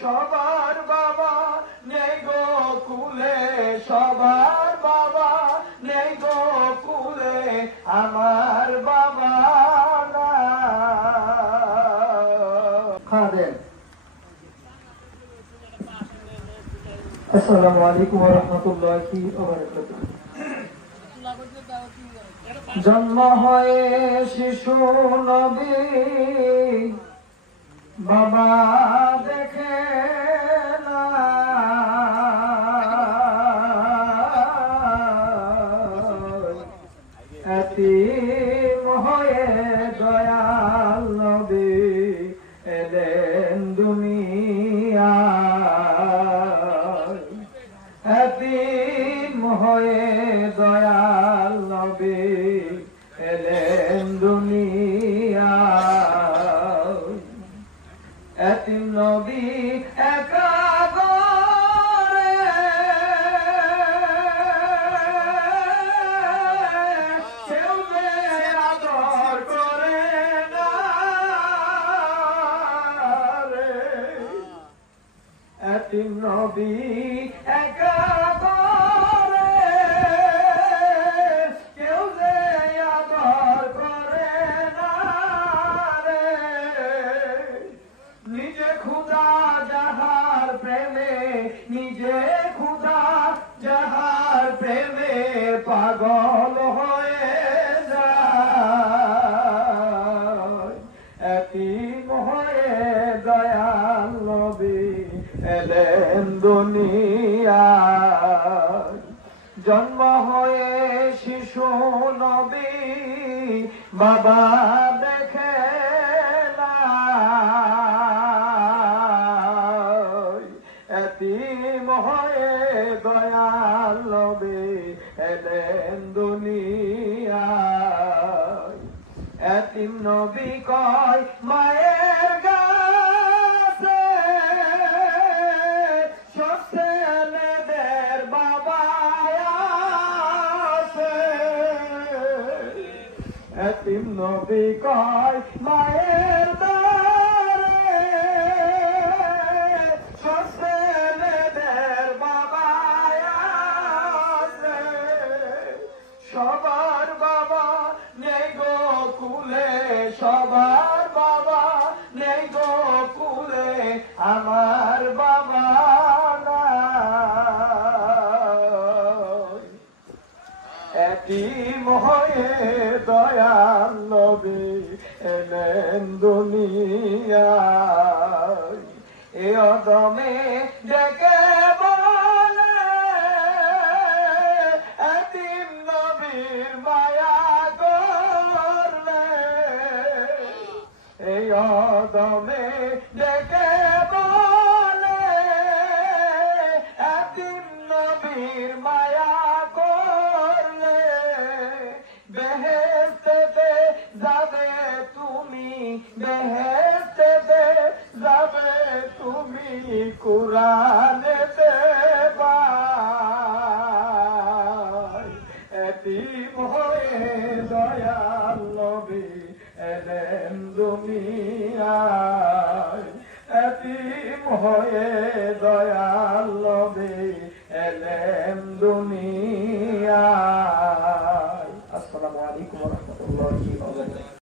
সবার বাবা নেই গো কুলে, সবার বাবা নেই গো কুলে, আমার বাবা না। খাদেন। আসসালামু আলাইকুম ওয়া রাহমাতুল্লাহি ওয়া বারাকাতুহু। জন্ম হয়ে শিশু নবী বাবা দেখে না, এতিম হয়ে দয়াল নবী এলেন দুনিয়ায়, এতিম হয়ে দয়াল নবী এলেন দুনিয়ায়। এতিম নবী একা ঘরে, কেউ যে আদর করে না রে। এতিম নবী একা ঘরে, কেউ যে আদর করে না রে। নিজে খুদা যাহার প্রেমে, নিজে খুদা যাহার প্রেমে পাগল হয়ে যায়, এতিম হয়ে দয়াল নবী এলেন দুনিয়ায়। জন্ম হয়ে শিশু নবী বাবা দেখে না, এতিম হয়ে দয়াল নবী এলেন দুনিয়ায়। এতিম নবী কয় মায়ের কাছে, সব ছেলেদের বাবা আছে। এতিম নবী কয় মায়ের দ্বারে, সব ছেলেদের বাবা আছে। সবার বাবা নেই গো কুলে, সবার বাবা নেই গো কুলে, আমার বাবা না। এতিম হয়ে দয়াল নবী এলেন দুনিয়ায়। এ অদমে ডেকে বলে, এতিম নবীর মায়া করলে। এই অদমে ডেকে বলে, এতিম নবীর মায়া করলে। বেহেশতে যাবে তুমি, বেহেশতে যাবে তুমি, কুরআনেতে পাই। এতিম হয়ে দয়াল নবী এলেন দুনিয়ায়, এতিম হয়ে দয়াল নবী এলেন দুনিয়ায়।